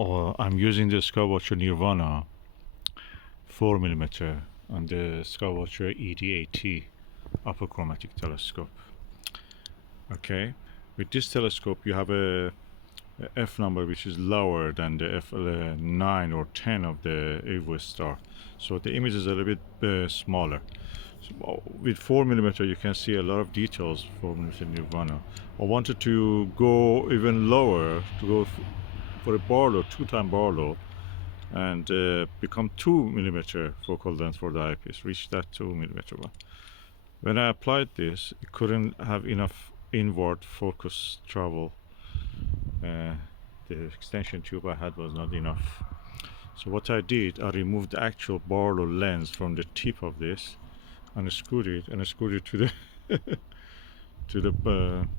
I'm using the Skywatcher Nirvana 4mm and the Skywatcher ED Apochromatic telescope. Okay, with this telescope you have a f number which is lower than the f9 or 10 of the Evo star, so the image is a little bit smaller. So with 4mm you can see a lot of details from Nirvana. I wanted to go even lower, to go for a Barlow, 2-time Barlow, and become 2mm focal length for the eyepiece, reach that 2mm one. When I applied this, it couldn't have enough inward focus travel. The extension tube I had was not enough. So what I did, I removed the actual Barlow lens from the tip of this and screwed it to the to the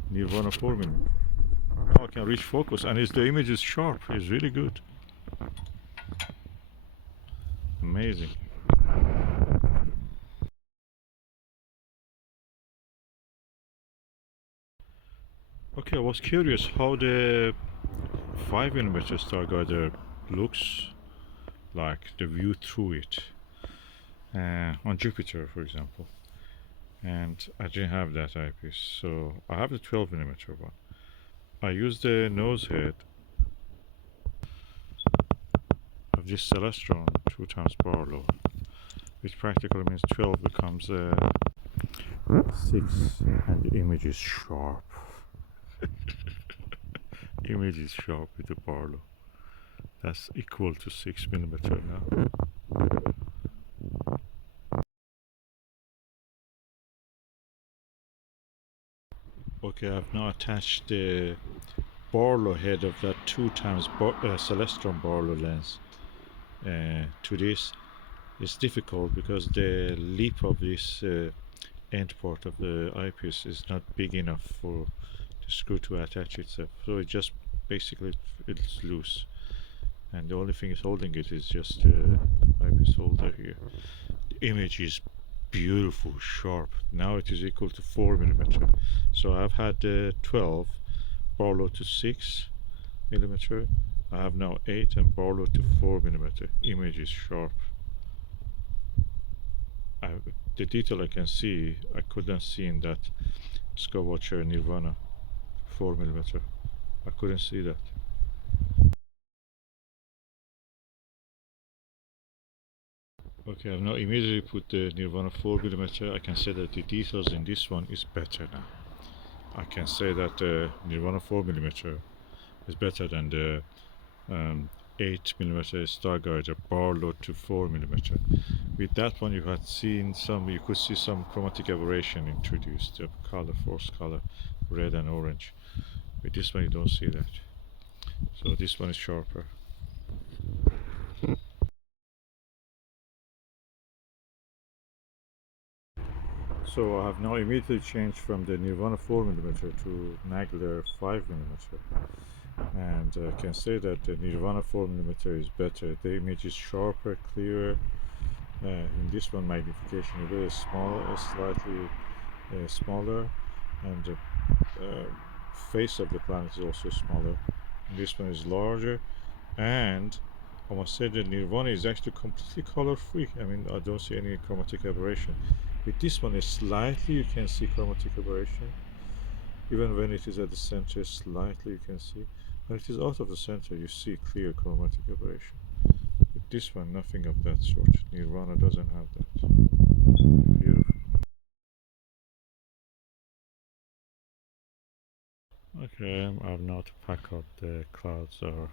Nirvana 4mm. Now I can reach focus, and the image is sharp. It's really good. Amazing. Okay, I was curious how the 5mm Starguider looks like, the view through it on Jupiter, for example. And I didn't have that eyepiece, so I have the 12mm one. I used the nose head of this Celestron 2x Barlow, which practically means 12 becomes 6, and the image is sharp. Image is sharp with the Barlow. That's equal to 6mm now. Okay, I've now attached the Barlow head of that 2x Celestron Barlow lens to this. It's difficult because the lip of this end part of the eyepiece is not big enough for the screw to attach itself, so it just basically it's loose, and the only thing is holding it is just the eyepiece holder here. The image is beautiful, sharp. Now it is equal to 4mm. So I've had 12 Barlow to 6mm. I have now 8 and Barlow to 4mm. Image is sharp. The detail I can see, I couldn't see in that Skywatcher Nirvana 4mm. I couldn't see that. Okay, I've now immediately put the Nirvana 4mm. I can say that the details in this one is better now. I can say that the Nirvana 4mm is better than the 8mm Starguider Barlow to 4mm. With that one you could see some chromatic aberration introduced, the color, force color, red and orange. With this one you don't see that. So this one is sharper. So I have now immediately changed from the Nirvana 4mm to Nagler 5mm, and I can say that the Nirvana 4mm is better. The image is sharper, clearer. In this one magnification is very small, slightly smaller, and the face of the planet is also smaller. And this one is larger, and I must say that Nirvana is actually completely color free. I mean, I don't see any chromatic aberration. With this one, slightly you can see chromatic aberration. Even when it is at the center, slightly you can see. When it is out of the center, you see clear chromatic aberration. With this one, nothing of that sort. Nirvana doesn't have that. Beautiful. Okay, I have now to pack up the clouds that are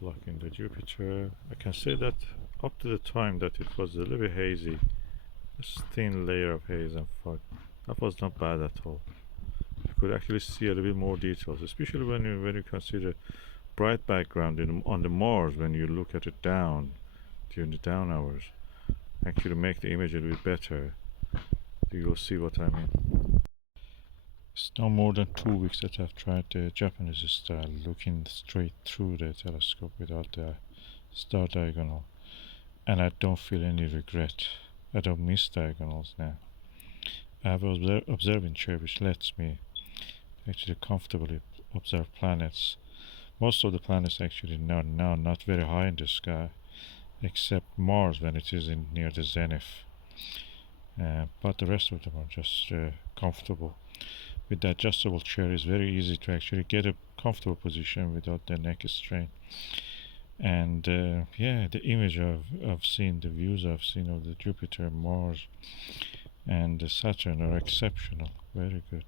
blocking the Jupiter. I can say that up to the time that it was a little bit hazy, a thin layer of haze and fog, that was not bad at all. You could actually see a little bit more details, especially when you consider bright background on the Mars. When you look at it down during the down hours, actually make the image a little bit better. You'll see what I mean. It's no more than 2 weeks that I've tried the Japanese style, looking straight through the telescope without the star diagonal, and I don't feel any regret. I don't miss diagonals now. I have an observing chair which lets me actually comfortably observe planets Most of the planets actually not very high in the sky, except Mars when it is in near the zenith. But the rest of them are just comfortable. With the adjustable chair, it's very easy to actually get a comfortable position without the neck strain. And yeah, the image I've seen, the views I've seen of the Jupiter, Mars, and the Saturn are exceptional. Very good.